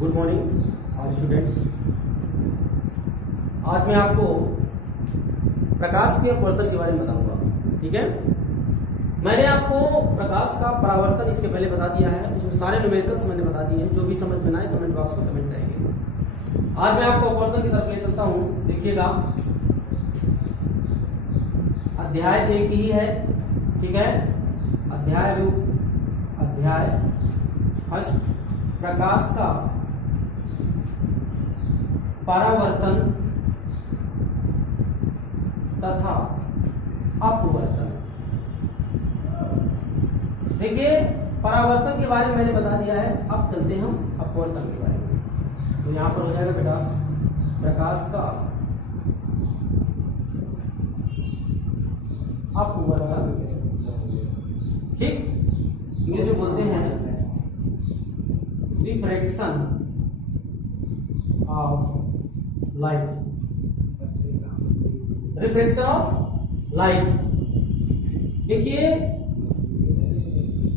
Good morning all students. आज मैं आपको प्रकाश के अपवर्तन के बारे में बताऊंगा। ठीक है, मैंने आपको प्रकाश का परावर्तन इसके पहले बता दिया है, उसमें सारे न्यूमेरिकल्स मैंने बता दिए हैं। जो भी समझ में ना आए कमेंट बॉक्स में कमेंट करेंगे। आज मैं आपको अपवर्तन की तरफ ले चलता हूं। देखिएगा, अध्याय तो एक ही है। ठीक है, अध्याय फर्स्ट, प्रकाश का परावर्तन तथा अपवर्तन। देखिए, परावर्तन के बारे में मैंने बता दिया है। अब चलते हैं हम अपवर्तन के बारे में। तो यहां पर हो जाएगा बेटा प्रकाश का अपवर्तन। ठीक, इंग्लिश में बोलते हैं refraction of light. Refraction of light. देखिए,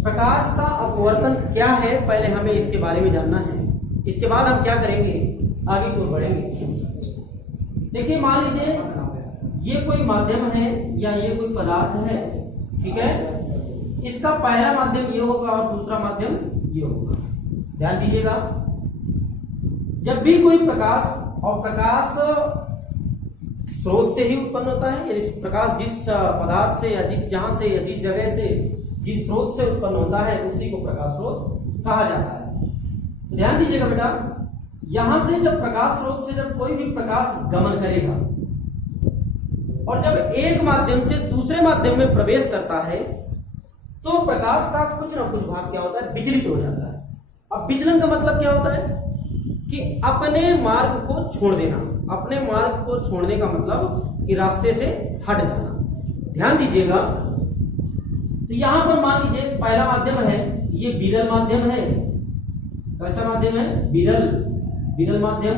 प्रकाश का अपवर्तन क्या है, पहले हमें इसके बारे में जानना है। इसके बाद हम क्या करेंगे, आगे को बढ़ेंगे। देखिए, मान लीजिए ये कोई माध्यम है या ये कोई पदार्थ है। ठीक है, इसका पहला माध्यम ये होगा और दूसरा माध्यम ये होगा। ध्यान दीजिएगा, जब भी कोई प्रकाश, और प्रकाश स्रोत से ही उत्पन्न होता है, यानी प्रकाश जिस पदार्थ से या जिस जहां से या जिस जगह से, जिस स्रोत से उत्पन्न होता है, उसी को प्रकाश स्रोत कहा जाता है। ध्यान दीजिएगा बेटा, यहां से जब प्रकाश स्रोत से जब कोई भी प्रकाश गमन करेगा और जब एक माध्यम से दूसरे माध्यम में प्रवेश करता है, तो प्रकाश का कुछ ना कुछ भाग क्या होता है, विचलित हो जाता है। अब विचलन का मतलब क्या होता है कि अपने मार्ग को छोड़ देना। अपने मार्ग को छोड़ने का मतलब कि रास्ते से हट जाना। ध्यान दीजिएगा, तो यहां पर मान लीजिए पहला माध्यम है, ये विरल माध्यम है। कैसा माध्यम है? विरल माध्यम।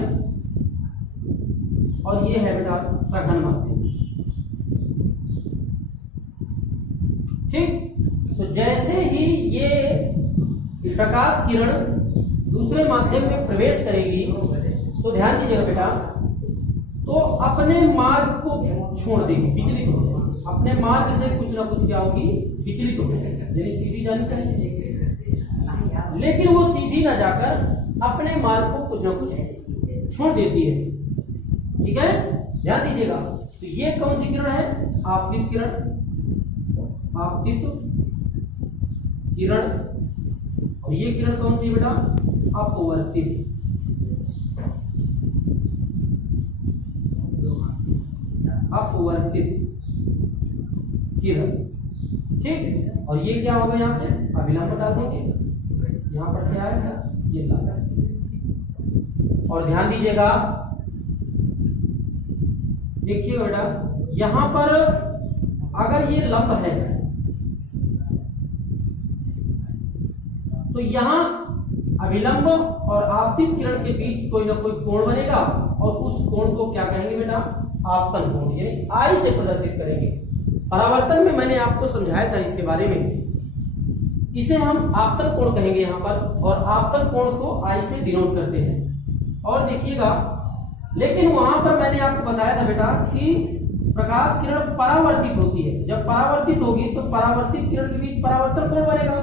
और ये है बेटा सघन माध्यम। ठीक, तो जैसे ही ये प्रकाश किरण दूसरे माध्यम में प्रवेश करेगी, तो ध्यान दीजिएगा बेटा, तो अपने मार्ग को छोड़ देगी, विचलित हो जाएगी। अपने मार्ग से कुछ ना कुछ क्या होगी, विचलित हो जाएगी, यानी सीधी जानी चाहिए, लेकिन वो सीधी ना जाकर अपने मार्ग को कुछ ना कुछ छोड़ देती है। ठीक है, ध्यान दीजिएगा। तो ये कौन सी किरण है? आपतित किरण। आपतित किरण। और ये किरण कौन सी बेटा? अपवर्तित। अपवर्तित किरण। ठीक, और ये क्या होगा, यहां से अभिलंब डाल देंगे। यहां पर क्या है, ये लंब है। और ध्यान दीजिएगा, देखिए बेटा, यहां पर अगर ये लंब है तो यहां अभिलंब और आपतित किरण के बीच कोई ना कोई कोण बनेगा, और उस कोण को क्या कहेंगे बेटा? आपतन कोण, यानी आई से प्रदर्शित करेंगे। परावर्तन में मैंने आपको समझाया था इसके बारे में। इसे हम आपतन कोण कहेंगे यहां पर, और आपतन कोण को आई से डिनोट करते हैं। और देखिएगा, लेकिन वहां पर मैंने आपको बताया था बेटा कि प्रकाश किरण परावर्तित होती है। जब परावर्तित होगी तो परावर्तित किरण के बीच परावर्तन कोण बनेगा।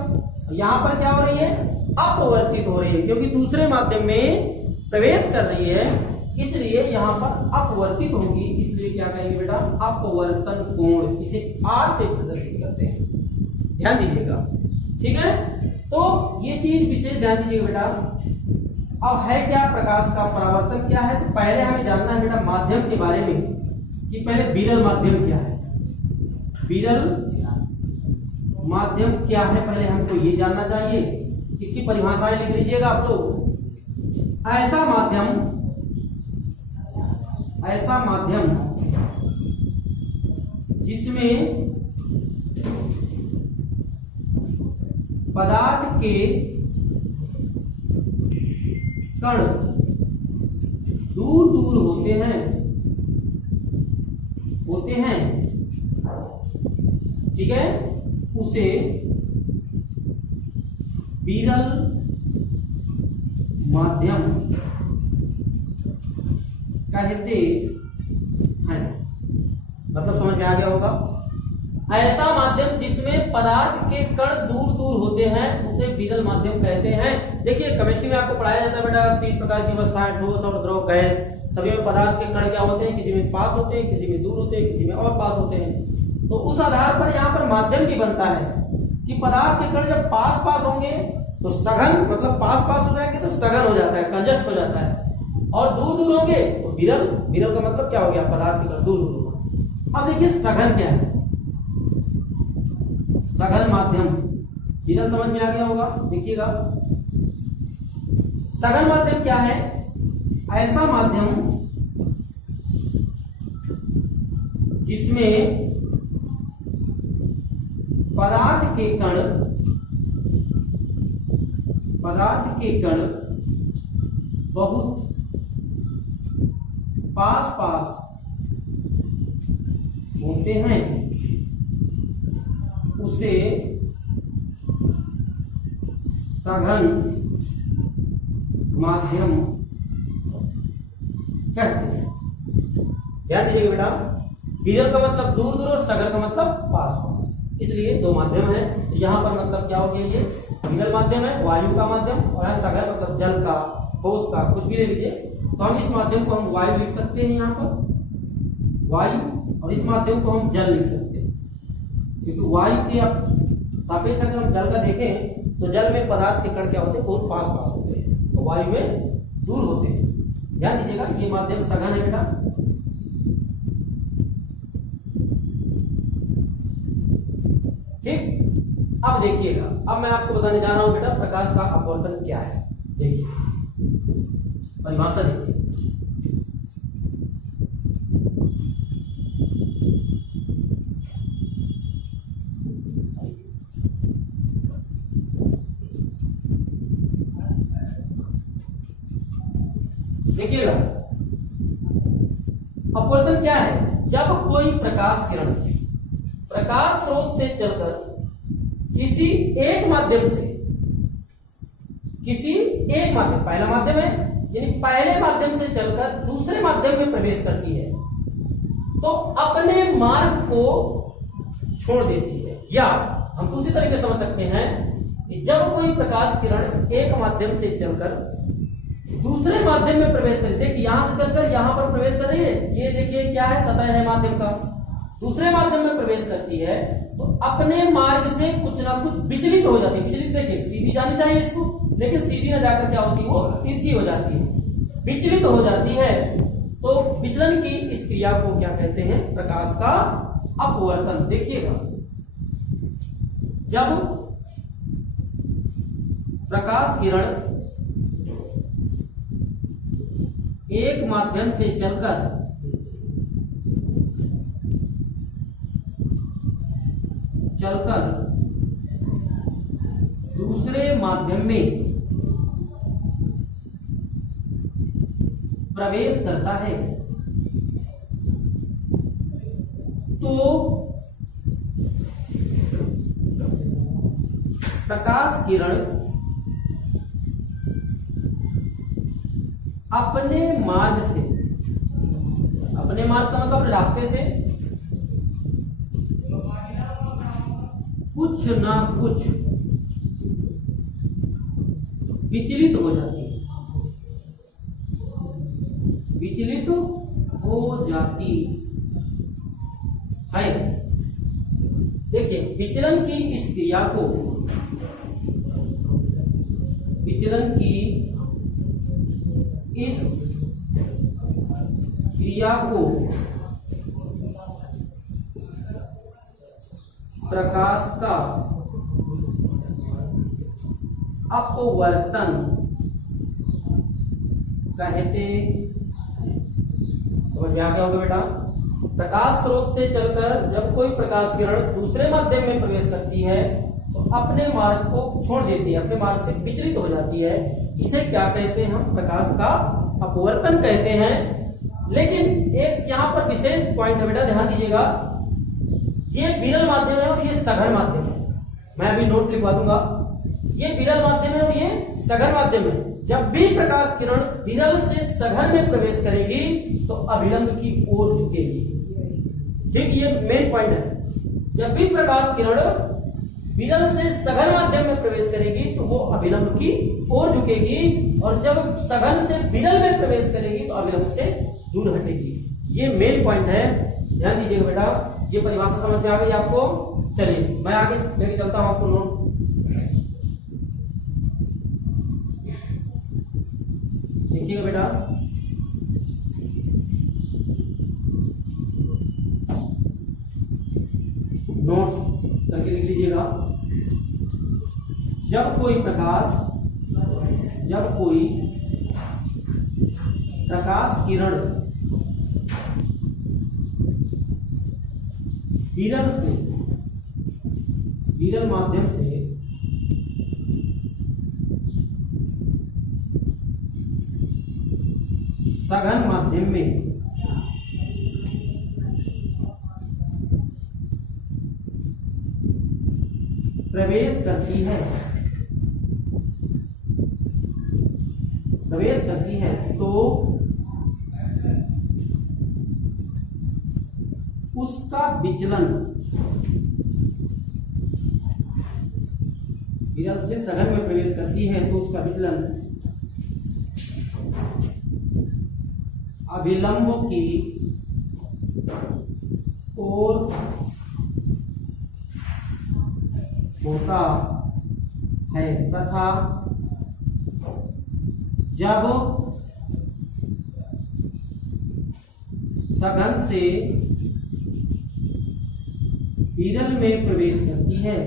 यहां पर क्या हो रही है? अपवर्तित हो रही है, क्योंकि दूसरे माध्यम में प्रवेश कर रही है, इसलिए यहां पर अपवर्तित होगी। इसलिए क्या कहेंगे बेटा? अपवर्तन कोण। इसे आर से प्रदर्शित करते हैं। ध्यान दीजिएगा, ठीक है। तो ये चीज विशेष ध्यान दीजिएगा बेटा। अब है क्या प्रकाश का परावर्तन क्या है? तो पहले हमें जानना है बेटा माध्यम के बारे में, कि पहले विरल माध्यम क्या है। विरल माध्यम क्या है, पहले हमको ये जानना चाहिए। इसकी परिभाषाएं लिख लीजिएगा आप लोग। ऐसा माध्यम जिसमें पदार्थ के कण दूर दूर होते हैं, ठीक है, उसे विरल माध्यम कहते हैं। मतलब समझ में आ गया होगा। ऐसा माध्यम जिसमें पदार्थ के कण दूर दूर होते हैं उसे विरल माध्यम कहते हैं। देखिए केमिस्ट्री में आपको पढ़ाया जाता है बेटा, 3 प्रकार की अवस्थाएं, ठोस और द्रव, गैस। सभी में पदार्थ के कण क्या होते हैं, किसी में पास होते हैं, किसी में दूर होते हैं, किसी में और पास होते हैं। तो उस आधार पर यहाँ पर माध्यम भी बनता है कि पदार्थ के कण जब पास पास होंगे तो सघन, मतलब पास पास हो जाएंगे तो सघन हो जाता है, कंजस्ट हो जाता है, और दूर दूर होंगे तो विरल। विरल का मतलब क्या हो गया, पदार्थ के कण दूर दूर होगा। अब देखिए सघन क्या है, सघन माध्यम। विरल समझ में आ गया होगा, देखिएगा। सघन माध्यम क्या है, ऐसा माध्यम जिसमें पदार्थ के कण बहुत पास पास होते हैं उसे सघन माध्यम कहते हैं। ध्यान दीजिएगा बेटा, विरल का मतलब दूर दूर और सघन का मतलब पास पास, इसलिए 2 माध्यम है। तो यहाँ पर मतलब क्या हो गया, ये विरल माध्यम है, वायु का माध्यम, और सघन मतलब जल का, ठोस का, कुछ भी ले लीजिए। तो हम इस माध्यम को हम वायु लिख सकते हैं यहाँ पर, वायु, और इस माध्यम को हम जल लिख सकते हैं, क्योंकि वायु के सापेक्ष अगर हम जल का देखें तो जल में पदार्थ के कण क्या होते हैं, बहुत पास पास होते हैं, तो वायु में दूर होते हैं। ध्यान दीजिएगा, ये माध्यम सघन है बेटा। ठीक, अब देखिएगा, अब मैं आपको बताने जा रहा हूं बेटा प्रकाश का अपवर्तन क्या है। देखिए परिभाषा देखिए, देखिएगा अपवर्तन क्या है, जब कोई प्रकाश किरण प्रकाश स्रोत से चलकर किसी एक माध्यम, पहला माध्यम है यानी पहले माध्यम से चलकर दूसरे माध्यम में प्रवेश करती है तो अपने मार्ग को छोड़ देती है। या हम दूसरी तरीके से समझ सकते हैं कि जब कोई प्रकाश किरण एक माध्यम से चलकर दूसरे माध्यम में प्रवेश करें, देखिए यहां से चलकर यहां पर प्रवेश कर रही है, ये देखिए क्या है, सतह है माध्यम का, दूसरे माध्यम में प्रवेश करती है तो अपने मार्ग से कुछ ना कुछ विचलित हो जाती है। विचलित देखिए, सीधी जानी चाहिए इसको, लेकिन सीधी ना जाकर क्या होती है, वो तिरछी हो जाती है, विचलित हो जाती है। तो विचलन की इस क्रिया को क्या कहते हैं, प्रकाश का अपवर्तन। देखिएगा, जब प्रकाश किरण एक माध्यम से चलकर दूसरे माध्यम में प्रवेश करता है तो प्रकाश किरण अपने मार्ग का मतलब रास्ते से कुछ ना कुछ विचलित हो जाती है। देखिए विचलन की इस क्रिया को प्रकाश का अपवर्तन कहते। समझ में आ गया होगा बेटा, प्रकाश स्रोत से चलकर जब कोई प्रकाश किरण दूसरे माध्यम में प्रवेश करती है तो अपने मार्ग को छोड़ देती है, अपने मार्ग से विचलित हो जाती है, इसे क्या कहते हैं, हम प्रकाश का अपवर्तन कहते हैं। लेकिन एक यहाँ पर विशेष पॉइंट है बेटा, ध्यान दीजिएगा, ये विरल माध्यम है और ये सघन माध्यम है। मैं अभी नोट लिखवा दूंगा, ये विरल माध्यम है और ये सघन माध्यम है। जब भी प्रकाश किरण विरल से सघन में प्रवेश करेगी तो अभिलंब की ओर झुकेगी। ठीक, ये मेन पॉइंट है। जब भी प्रकाश किरण विरल से सघन माध्यम में प्रवेश करेगी तो वो अभिलंब की ओर झुकेगी, और जब सघन से विरल में प्रवेश करेगी तो अभिलंब से दूर हटेगी। ये मेन पॉइंट है, ध्यान दीजिएगा बेटा। ये परिभाषा समझ में आ गई आपको? चलिए मैं आगे लेके चलता हूं आपको नोट। देखिएगा बेटा, नोट करके लिख लीजिएगा। जब कोई प्रकाश किरण विरल माध्यम से सघन माध्यम में प्रवेश करती है तो उसका विचलन, विरल से सघन में प्रवेश करती है तो उसका विचलन अभिलंब की ओर होता है, तथा जब सघन से विरल में प्रवेश करती है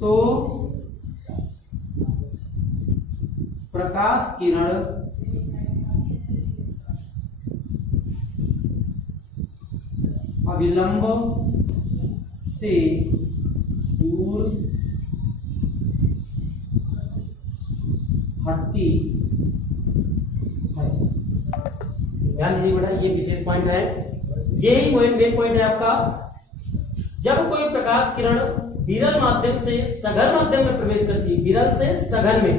तो प्रकाश किरण अभिलंब से दूर हटती है। ध्यान दीजिए बेटा, ये विशेष पॉइंट है, यही मेन पॉइंट है आपका। जब कोई प्रकाश किरण विरल माध्यम से सघन माध्यम में प्रवेश करती है, विरल से सघन में,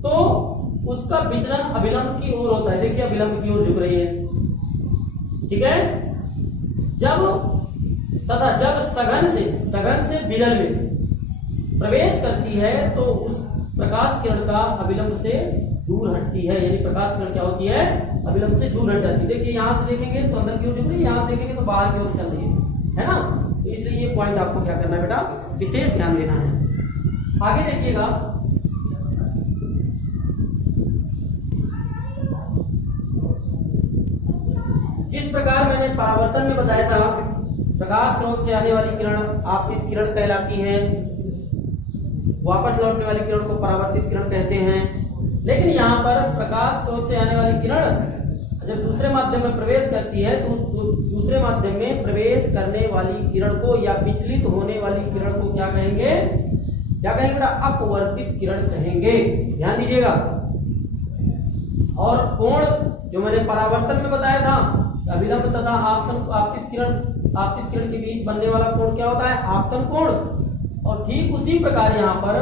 तो उसका विचलन अभिलंब की ओर होता है। देखिए अभिलंब की ओर झुक रही है, ठीक है। जब सघन से विरल में प्रवेश करती है तो उस प्रकाश किरण का अभिलंब से दूर हटती है, यानी प्रकाश किरण क्या होती है, अभिलंब से दूर हट जाती है। देखिए यहां से देखेंगे तो अंदर की ओर झुक रही है, यहां से देखेंगे तो बाहर की ओर चल रही है ना। तो इसलिए ये पॉइंट आपको क्या करना है बेटा, विशेष ध्यान देना है। आगे देखिएगा, जिस प्रकार मैंने परावर्तन में बताया था, प्रकाश स्रोत से आने वाली किरण आपतित किरण कहलाती है, वापस लौटने वाली किरण को परावर्तित किरण कहते हैं। लेकिन यहाँ पर प्रकाश स्रोत से आने वाली किरण जब दूसरे माध्यम में प्रवेश करती है तो दूसरे माध्यम में प्रवेश करने वाली किरण को या विचलित होने वाली किरण को क्या कहेंगे बेटा, अपवर्तित किरण कहेंगे। ध्यान दीजिएगा। और कोण जो मैंने परावर्तन में बताया था, अभिलंब तथा आपतित किरण के बीच बनने वाला कोण क्या होता है, आपतन कोण। और ठीक उसी प्रकार यहाँ पर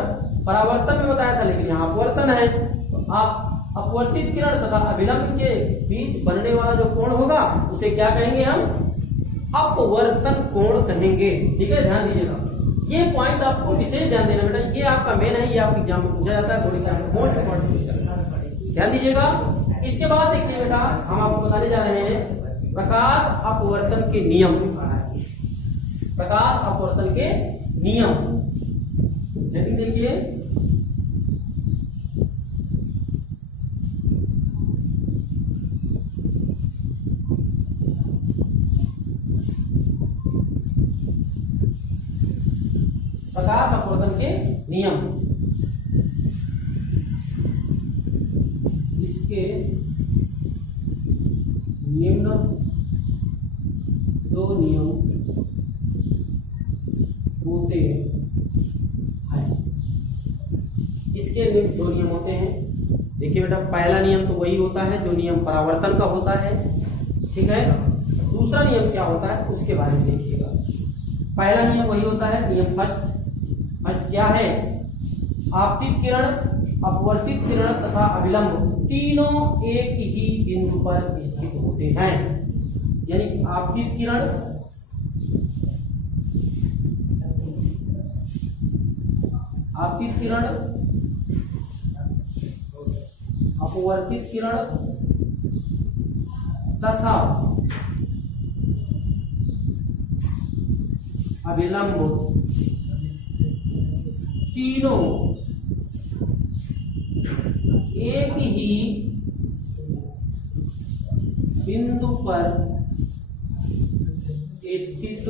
परावर्तन में बताया था, लेकिन यहाँ अपवर्तन है। तो आप अपवर्तित किरण तथा अभिलंब के बीच बनने वाला जो कोण होगा उसे क्या कहेंगे, हम अपवर्तन कोण कहेंगे। ठीक है, ध्यान दीजिएगा। ये पॉइंट आपको विशेष ध्यान देना बेटा, ये आपका मेन है, ये आपके एग्जाम में पूछा जाता है, मोस्ट इंपॉर्टेंट। ध्यान दीजिएगा। इसके बाद देखिए बेटा, हम आपको बताने जा रहे हैं प्रकाश अपवर्तन के नियम। प्रकाश अपवर्तन के नियम देखिए, प्रकाश अपवर्तन के नियम। इसके निम्न दो नियम होते हैं। इसके निम्न दो नियम होते हैं। देखिए बेटा, पहला नियम तो वही होता है जो नियम परावर्तन का होता है, ठीक है। दूसरा नियम क्या होता है उसके बारे में देखिएगा। पहला नियम वही होता है, नियम फर्स्ट क्या है, आपतित किरण, अपवर्तित किरण तथा अभिलंब तीनों एक ही बिंदु पर स्थित होते हैं। यानी आपतित किरण, अपवर्तित किरण तथा अभिलंब तीनों एक ही बिंदु पर स्थित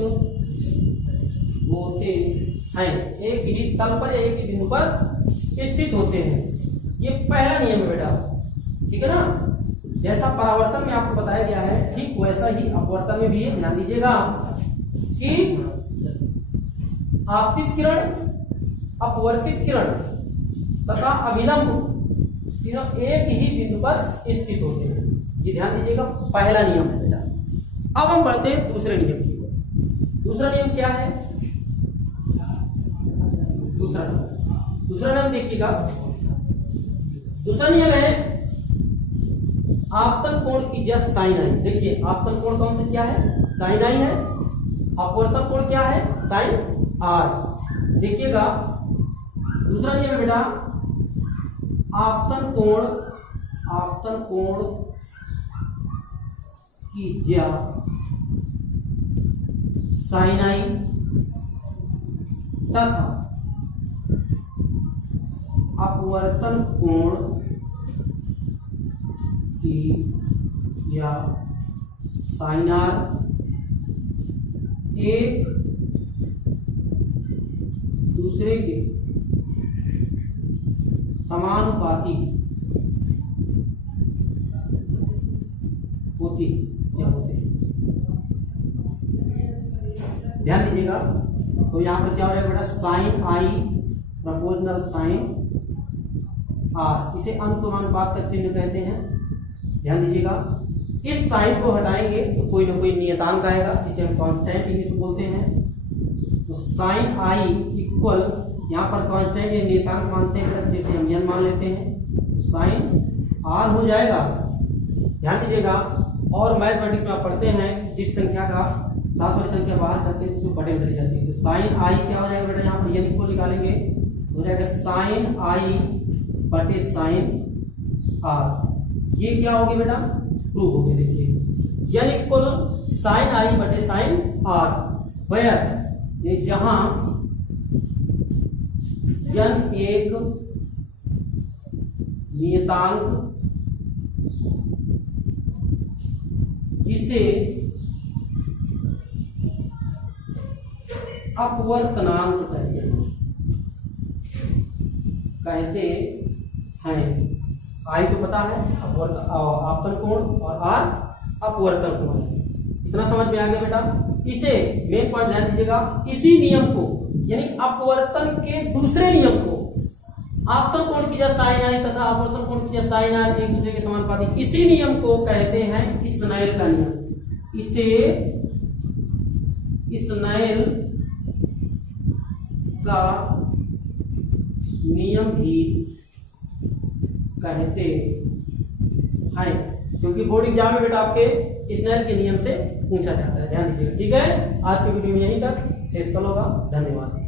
होते हैं। एक ही तल पर एक ही बिंदु पर स्थित होते हैं। ये पहला नियम है बेटा, ठीक है ना। जैसा परावर्तन में आपको बताया गया है ठीक वैसा ही अपवर्तन में भी है। ध्यान दीजिएगा कि आपतित किरण, अपवर्तित किरण तथा अभिलंब तीनों एक ही बिंदु पर स्थित होते हैं। ये ध्यान दीजिएगा, पहला नियम है बेटा। अब हम बढ़ते हैं दूसरे नियम की ओर। दूसरा नियम क्या है, दूसरा नियम देखिएगा। दूसरा नियम है आपतन कोण की जस्ट साइन आई। देखिए आपतन कोण कौन सा क्या है, साइन आई है। अपवर्तन कोण क्या है, साइन आर। देखिएगा दूसरा नियम बेटा, आपतन कोण की ज्या साइन आई तथा अपवर्तन कोण की या साइन आर एक दूसरे के समानुपाती होती या होते हैं। ध्यान दीजिएगा, तो यहां पर क्या हो जाएगा बेटा, sine i proportional sine r, इसे अनुपात का चिन्ह कहते हैं। ध्यान दीजिएगा, इस साइन को हटाएंगे तो कोई ना कोई नियतांक आएगा जिसे हम कांस्टेंट इंग्लिश में बोलते हैं। तो साइन आई इक्वल, यहाँ पर कांस्टेंट या नियतांक मानते हैं जैसे हम n मान लेते हैं, साइन आर हो जाएगा। ध्यान दीजिएगा, और मैथमेटिक्स में आप पढ़ते हैं जिस संख्या का 7 वाली संख्या बाहर करते हैं उसको बटे में चली जाती है। तो साइन आई क्या हो जाएगा बेटा, यहाँ पर n को निकालेंगे हो जाएगा साइन आई बटे साइन आर। ये क्या होगी बेटा, प्रूव हो गया। देखिए n इक्वल साइन आई बटे साइन आर, वेयर जहां n एक नियतांक जिसे अपवर्तनांक कहते हैं। आई तो पता है आपतन कोण और आर अपवर्तन कोण है, इतना समझ में आ गया बेटा। इसे मेन पॉइंट ध्यान दीजिएगा, इसी नियम को यानी अपवर्तन के दूसरे नियम को, आपतन कोण की जगह साइन आई तथा अपवर्तन कोण की जगह साइन आर एक दूसरे के समानुपाती, इसी नियम को कहते हैं स्नेल का नियम। इसे स्नेल का नियम भी कहते हैं, क्योंकि बोर्ड एग्जाम में बेटा आपके स्नेल के नियम से पूछा जाता है। ध्यान दीजिएगा, ठीक है। आज के वीडियो में यहीं तक, शेष कल होगा। धन्यवाद।